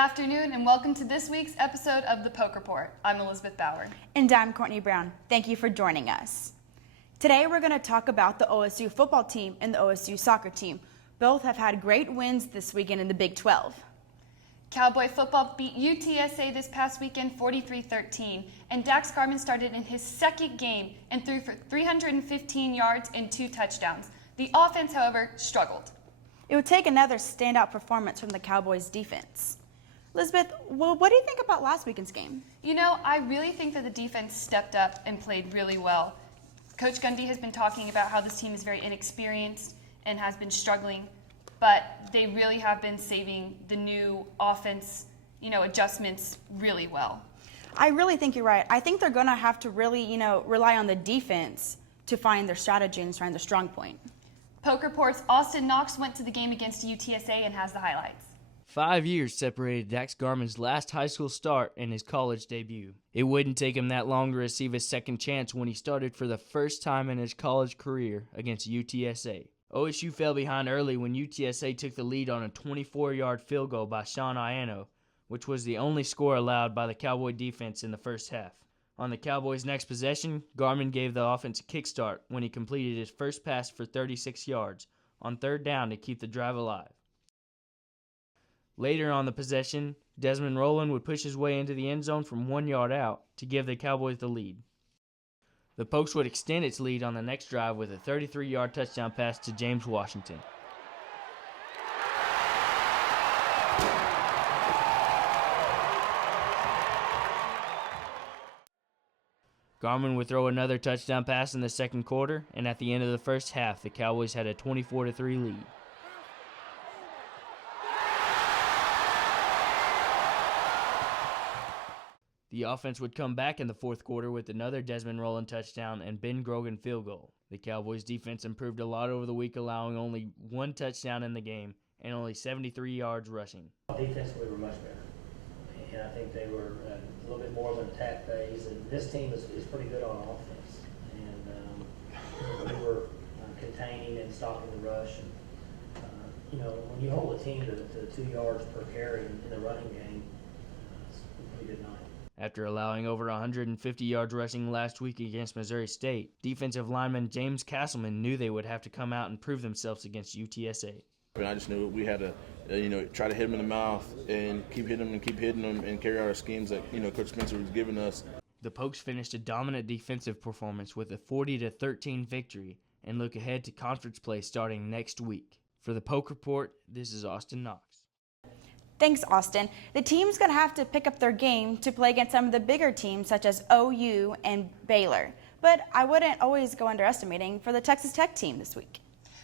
afternoon and welcome to this week's episode of The Poke Report. I'm Elizabeth Bauer. And I'm Courtney Brown. Thank you for joining us. Today we're going to talk about the OSU football team and the OSU soccer team. Both have had great wins this weekend in the Big 12. Cowboy football beat UTSA this past weekend 43-13, and Dax Garman started in his second game and threw for 315 yards and 2 touchdowns. The offense, however, struggled. It would take another standout performance from the Cowboys' defense. Elizabeth, well, what do you think about last weekend's game? You know, I really think that the defense stepped up and played really well. Coach Gundy has been talking about how this team is very inexperienced and has been struggling, but they really have been saving the new offense, adjustments really well. I really think you're right. I think they're going to have to really, rely on the defense to find their strategy and find their strong point. Poke Report's Austin Knox went to the game against UTSA and has the highlights. 5 years separated Dax Garman's last high school start and his college debut. It wouldn't take him that long to receive his second chance when he started for the first time in his college career against UTSA. OSU fell behind early when UTSA took the lead on a 24-yard field goal by Sean Iano, which was the only score allowed by the Cowboy defense in the first half. On the Cowboys' next possession, Garman gave the offense a kickstart when he completed his first pass for 36 yards on third down to keep the drive alive. Later on the possession, Desmond Rowland would push his way into the end zone from 1 yard out to give the Cowboys the lead. The Pokes would extend its lead on the next drive with a 33-yard touchdown pass to James Washington. Garman would throw another touchdown pass in the second quarter, and at the end of the first half, the Cowboys had a 24-3 lead. The offense would come back in the fourth quarter with another Desmond Rowland touchdown and Ben Grogan field goal. The Cowboys' defense improved a lot over the week, allowing only 1 touchdown in the game and only 73 yards rushing. Defensively, we're much better. And I think they were a little bit more of an attack phase. And this team is pretty good on offense. And we were containing and stopping the rush. And, when you hold a team to 2 yards per carry in the running game, it's a pretty good night. After allowing over 150 yards rushing last week against Missouri State, defensive lineman James Castleman knew they would have to come out and prove themselves against UTSA. And I just knew we had to, try to hit them in the mouth and keep hitting them and carry out our schemes that, Coach Spencer was giving us. The Pokes finished a dominant defensive performance with a 40-13 victory and look ahead to conference play starting next week. For the Poke Report, this is Austin Knox. Thanks, Austin. The team's going to have to pick up their game to play against some of the bigger teams such as OU and Baylor. But I wouldn't always go underestimating for the Texas Tech team this week.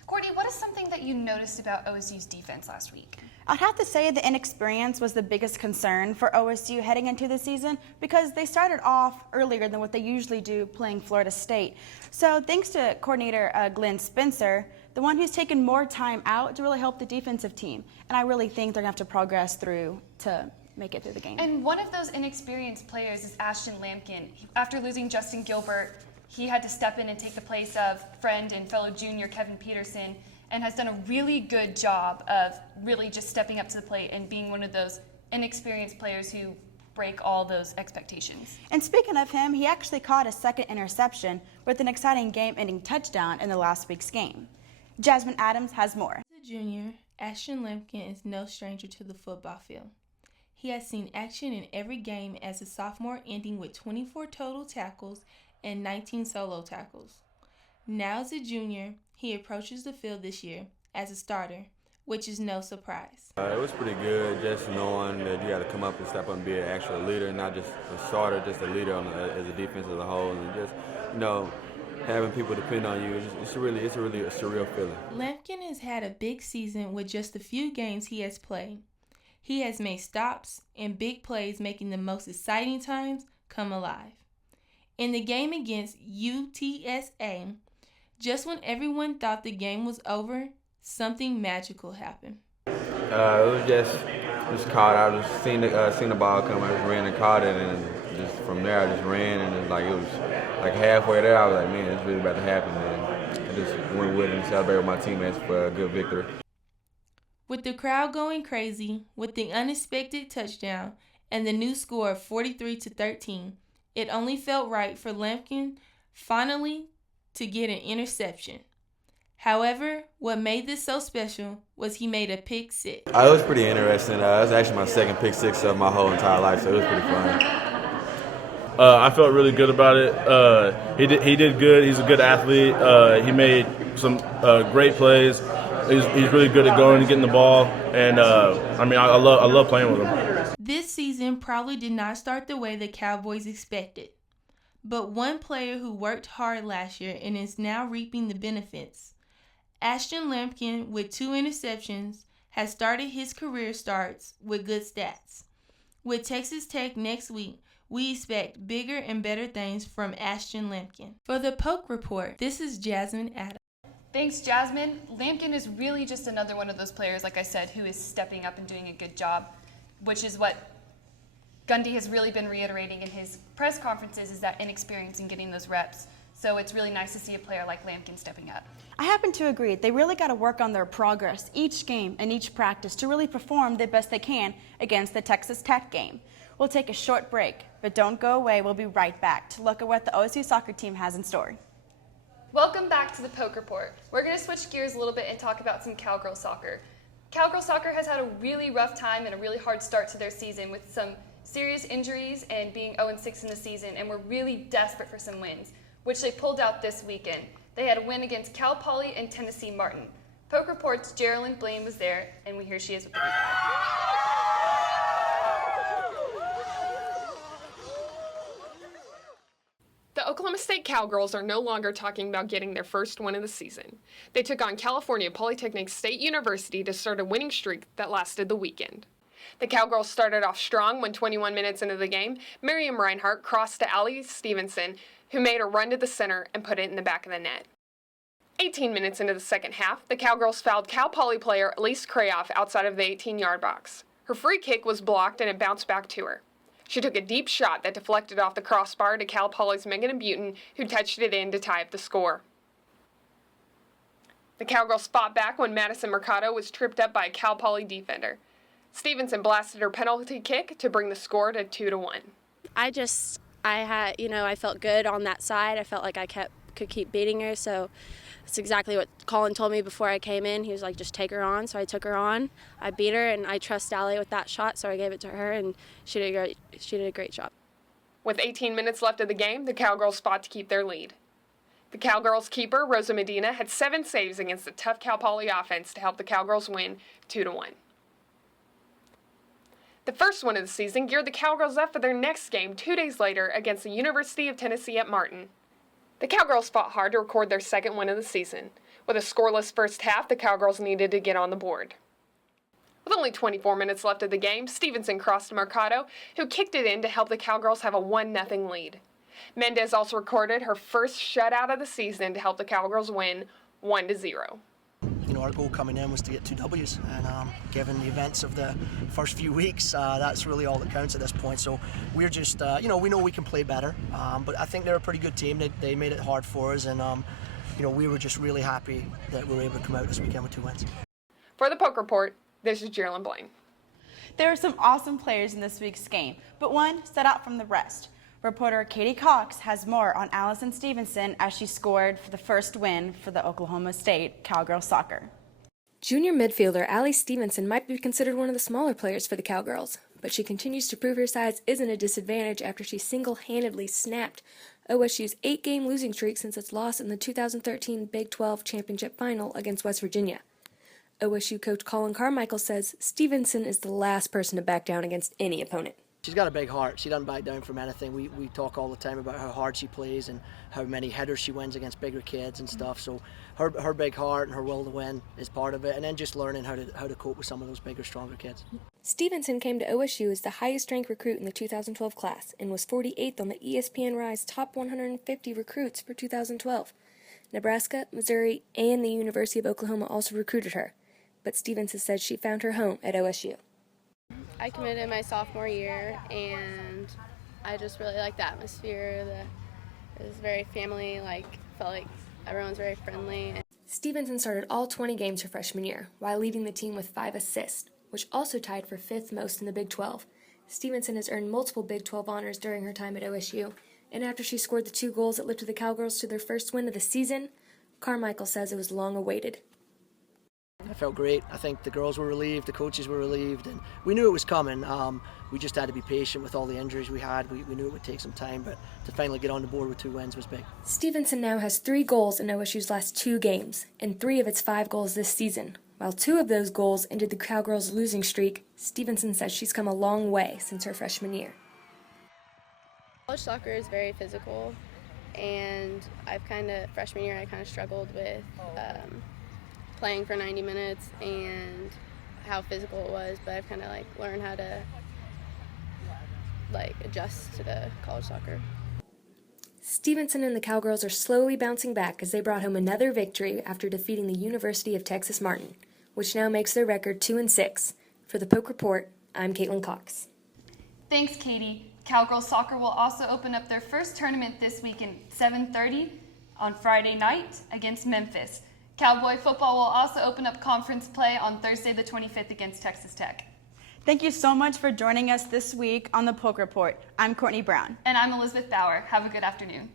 Courtney, what is something that you noticed about OSU's defense last week? I'd have to say the inexperience was the biggest concern for OSU heading into the season because they started off earlier than what they usually do playing Florida State. So thanks to coordinator Glenn Spencer, the one who's taken more time out to really help the defensive team. And I really think they're going to have to progress through to make it through the game. And one of those inexperienced players is Ashton Lampkin. After losing Justin Gilbert, he had to step in and take the place of friend and fellow junior Kevin Peterson, and has done a really good job of really just stepping up to the plate and being one of those inexperienced players who break all those expectations. And speaking of him, he actually caught a second interception with an exciting game-ending touchdown in the last week's game. Jasmine Adams has more. As a junior, Ashton Lampkin is no stranger to the football field. He has seen action in every game as a sophomore, ending with 24 total tackles and 19 solo tackles. Now as a junior, he approaches the field this year as a starter, which is no surprise. It was pretty good just knowing that you got to come up and step up and be an actual leader, not just a starter, just a leader as a defense as a whole, and just, having people depend on you. It's really a surreal feeling. Lampkin has had a big season with just the few games he has played. He has made stops and big plays, making the most exciting times come alive. In the game against UTSA, just when everyone thought the game was over, something magical happened. It was just caught. I just seen the ball come. I just ran and caught it, and just from there I just ran, and it was like halfway there. I was like, man, it's really about to happen. And I just went with it and celebrated with my teammates for a good victory. With the crowd going crazy, with the unexpected touchdown, and the new score of 43-13, it only felt right for Lampkin finally to get an interception. However, what made this so special was he made a pick six. It was pretty interesting. It was actually my second pick six of my whole entire life, so it was pretty fun. I felt really good about it. He did good. He's a good athlete. He made some great plays. He's really good at going and getting the ball. And I love playing with him. This season probably did not start the way the Cowboys expected. But one player who worked hard last year and is now reaping the benefits, Ashton Lampkin, with 2 interceptions, has started his career starts with good stats. With Texas Tech next week, we expect bigger and better things from Ashton Lampkin. For the Poke Report, this is Jasmine Adams. Thanks, Jasmine. Lampkin is really just another one of those players, like I said, who is stepping up and doing a good job, which is what Gundy has really been reiterating in his press conferences, is that inexperience in getting those reps. So it's really nice to see a player like Lampkin stepping up. I happen to agree. They really got to work on their progress each game and each practice to really perform the best they can against the Texas Tech game. We'll take a short break, but don't go away. We'll be right back to look at what the OSU soccer team has in store. Welcome back to the Poke Report. We're going to switch gears a little bit and talk about some cowgirl soccer. Cowgirl soccer has had a really rough time and a really hard start to their season with some serious injuries and being 0-6 in the season, and we're really desperate for some wins, which they pulled out this weekend. They had a win against Cal Poly and Tennessee Martin. Poke Report's Geraldine Blaine was there, and here she is with the recap. The Oklahoma State Cowgirls are no longer talking about getting their first win of the season. They took on California Polytechnic State University to start a winning streak that lasted the weekend. The Cowgirls started off strong when 21 minutes into the game, Miriam Reinhart crossed to Allie Stevenson, who made a run to the center and put it in the back of the net. 18 minutes into the second half, the Cowgirls fouled Cal Poly player Elise Krayoff outside of the 18-yard box. Her free kick was blocked and it bounced back to her. She took a deep shot that deflected off the crossbar to Cal Poly's Megan Butin, who touched it in to tie up the score. The Cowgirls fought back when Madison Mercado was tripped up by a Cal Poly defender. Stevenson blasted her penalty kick to bring the score to 2-1. I felt good on that side. I felt like I could keep beating her, so that's exactly what Colin told me before I came in. He was like, just take her on, so I took her on. I beat her, and I trust Allie with that shot, so I gave it to her, and she did a great job. With 18 minutes left of the game, the Cowgirls fought to keep their lead. The Cowgirls' keeper, Rosa Medina, had 7 saves against the tough Cal Poly offense to help the Cowgirls win 2-1. The first win of the season geared the Cowgirls up for their next game 2 days later against the University of Tennessee at Martin. The Cowgirls fought hard to record their second win of the season. With a scoreless first half, the Cowgirls needed to get on the board. With only 24 minutes left of the game, Stevenson crossed to Mercado, who kicked it in to help the Cowgirls have a 1-0 lead. Mendez also recorded her first shutout of the season to help the Cowgirls win 1-0. Our goal coming in was to get 2 W's, and given the events of the first few weeks, that's really all that counts at this point. So we're just, we know we can play better, but I think they're a pretty good team. They made it hard for us, and we were just really happy that we were able to come out this weekend with 2 wins. For the Poke Report, this is Geraldine Blaine. There were some awesome players in this week's game, but one stood out from the rest. Reporter Katie Cox has more on Allison Stevenson as she scored for the first win for the Oklahoma State Cowgirl soccer. Junior midfielder Allie Stevenson might be considered one of the smaller players for the Cowgirls, but she continues to prove her size isn't a disadvantage after she single-handedly snapped OSU's 8-game losing streak since its loss in the 2013 Big 12 Championship Final against West Virginia. OSU coach Colin Carmichael says Stevenson is the last person to back down against any opponent. She's got a big heart. She doesn't back down from anything. We talk all the time about how hard she plays and how many headers she wins against bigger kids and stuff. So her big heart and her will to win is part of it, and then just learning how to cope with some of those bigger, stronger kids. Stevenson came to OSU as the highest-ranked recruit in the 2012 class and was 48th on the ESPN Rise Top 150 recruits for 2012. Nebraska, Missouri, and the University of Oklahoma also recruited her, but Stevenson said she found her home at OSU. I committed my sophomore year, and I just really liked the atmosphere. It was very family, felt like everyone's very friendly. Stevenson started all 20 games her freshman year, while leading the team with 5 assists, which also tied for 5th most in the Big 12. Stevenson has earned multiple Big 12 honors during her time at OSU, and after she scored the 2 goals that lifted the Cowgirls to their first win of the season, Carmichael says it was long awaited. I felt great. I think the girls were relieved, the coaches were relieved, and we knew it was coming. We just had to be patient with all the injuries we had. We knew it would take some time, but to finally get on the board with 2 wins was big. Stevenson now has 3 goals in OSU's last 2 games, and 3 of its 5 goals this season. While 2 of those goals ended the Cowgirls' losing streak, Stevenson says she's come a long way since her freshman year. College soccer is very physical, and freshman year I struggled with playing for 90 minutes and how physical it was, but I've learned how to adjust to the college soccer. Stevenson and the Cowgirls are slowly bouncing back as they brought home another victory after defeating the University of Texas Martin, which now makes their record 2-6. For the Poke Report, I'm Caitlin Cox. Thanks, Katie. Cowgirl soccer will also open up their first tournament this week at 7:30 on Friday night against Memphis. Cowboy football will also open up conference play on Thursday the 25th against Texas Tech. Thank you so much for joining us this week on the Poke Report. I'm Courtney Brown. And I'm Elizabeth Bauer. Have a good afternoon.